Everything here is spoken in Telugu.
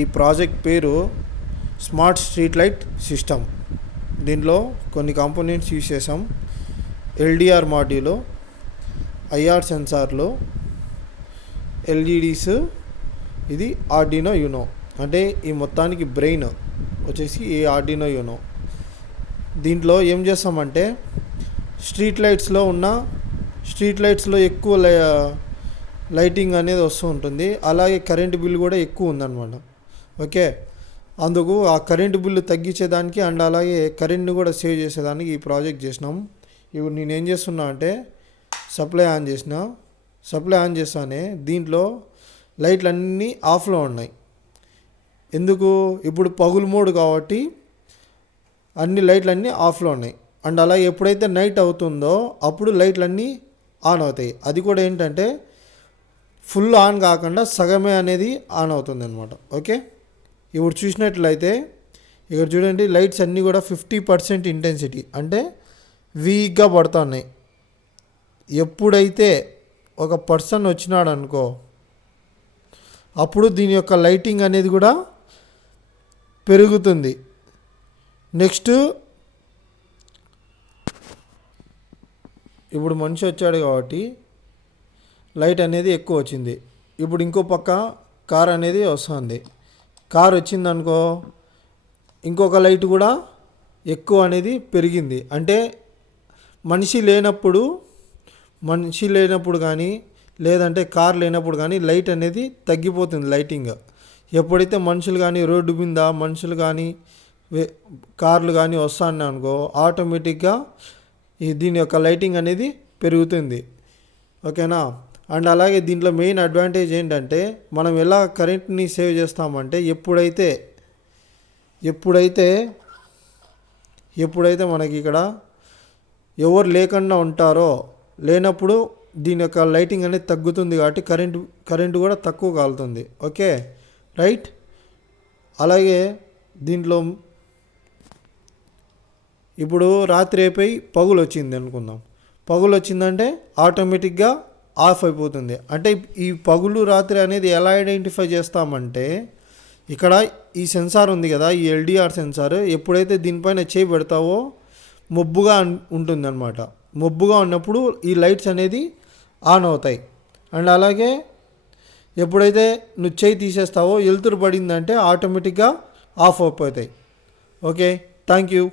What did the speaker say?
ఈ ప్రాజెక్ట్ పేరు స్మార్ట్ స్ట్రీట్ లైట్ సిస్టమ్. దీనిలో కొన్ని కాంపోనెంట్స్ యూజ్ చేసాం. ఎల్డిఆర్ మాడ్యూలు, ఐఆర్ సెన్సార్లు, ఎల్ఈడీస్, ఇది ఆర్డినో యూనో. అంటే ఈ మొత్తానికి బ్రెయిన్ వచ్చేసి ఈ ఆర్డినో యూనో. దీంట్లో ఏం చేస్తామంటే స్ట్రీట్ లైట్స్లో ఎక్కువ లైటింగ్ అనేది వస్తూ ఉంటుంది. అలాగే కరెంటు బిల్ కూడా ఎక్కువ ఉందన్నమాట. ఓకే, అందుకు ఆ కరెంటు బిల్లు తగ్గించేదానికి అండ్ అలాగే కరెంట్ని కూడా సేవ్ చేసేదానికి ఈ ప్రాజెక్ట్ చేసినాం. ఇప్పుడు నేనేం చేస్తున్నా అంటే సప్లై ఆన్ చేస్తానే దీంట్లో లైట్లు అన్నీ ఆఫ్లో ఉన్నాయి. ఎందుకు? ఇప్పుడు పగులు మోడ్ కాబట్టి అన్ని లైట్లన్నీ ఆఫ్లో ఉన్నాయి. అండ్ అలాగే ఎప్పుడైతే నైట్ అవుతుందో అప్పుడు లైట్లన్నీ ఆన్ అవుతాయి. అది కూడా ఏంటంటే ఫుల్ ఆన్ కాకుండా సగమే అనేది ఆన్ అవుతుంది అనమాట. ఓకే, ఇప్పుడు చూసినట్లయితే ఇక్కడ చూడండి, లైట్స్ అన్నీ కూడా 50% ఇంటెన్సిటీ అంటే వీక్గా పడుతున్నాయి. ఎప్పుడైతే ఒక పర్సన్ వచ్చినాడు అనుకో అప్పుడు దీని యొక్క లైటింగ్ అనేది కూడా పెరుగుతుంది. నెక్స్ట్ ఇప్పుడు మనిషి వచ్చాడు కాబట్టి లైట్ అనేది ఎక్కువ వచ్చింది. ఇప్పుడు ఇంకో పక్క కార్ అనేది వస్తుంది. కార్ వచ్చిందనుకో ఇంకొక లైట్ కూడా ఎక్కువ అనేది పెరిగింది. అంటే మనిషి లేనప్పుడు కానీ లేదంటే కార్ లేనప్పుడు కానీ లైట్ అనేది తగ్గిపోతుంది లైటింగ్. ఎప్పుడైతే మనుషులు కానీ రోడ్డు మీద మనుషులు కానీ కార్లు కానీ వస్తాయి అనుకో ఆటోమేటిక్గా దీని యొక్క లైటింగ్ అనేది పెరుగుతుంది. ఓకేనా? అండ్ అలాగే దీంట్లో మెయిన్ అడ్వాంటేజ్ ఏంటంటే మనం ఎలా కరెంట్ని సేవ్ చేస్తామంటే ఎప్పుడైతే మనకి ఇక్కడ ఎవరు లేకుండా ఉంటారో లేనప్పుడు దీని యొక్క లైటింగ్ అనేది తగ్గుతుంది కాబట్టి కరెంటు కూడా తక్కువ కాలుతుంది. Okay, right. అలాగే దీంట్లో ఇప్పుడు రాత్రి అయిపోయి పగులు వచ్చింది అనుకుందాం. పగులు వచ్చిందంటే ఆటోమేటిక్గా ఆఫ్ అయిపోతుంది. అంటే ఈ పగులు రాత్రి అనేది ఎలా ఐడెంటిఫై చేస్తామంటే ఇక్కడ ఈ సెన్సార్ ఉంది కదా, ఈ ఎల్డిఆర్ సెన్సార్, ఎప్పుడైతే దీనిపైన చేయి పెడతావో మబ్బుగా ఉంటుంది అనమాట. మబ్బుగా ఉన్నప్పుడు ఈ లైట్స్ అనేది ఆన్ అవుతాయి. అండ్ అలాగే ఎప్పుడైతే నువ్వు చేయి తీసేస్తావో వెలుతురు పడిందంటే ఆటోమేటిక్గా ఆఫ్ అయిపోతాయి. Okay, thank you.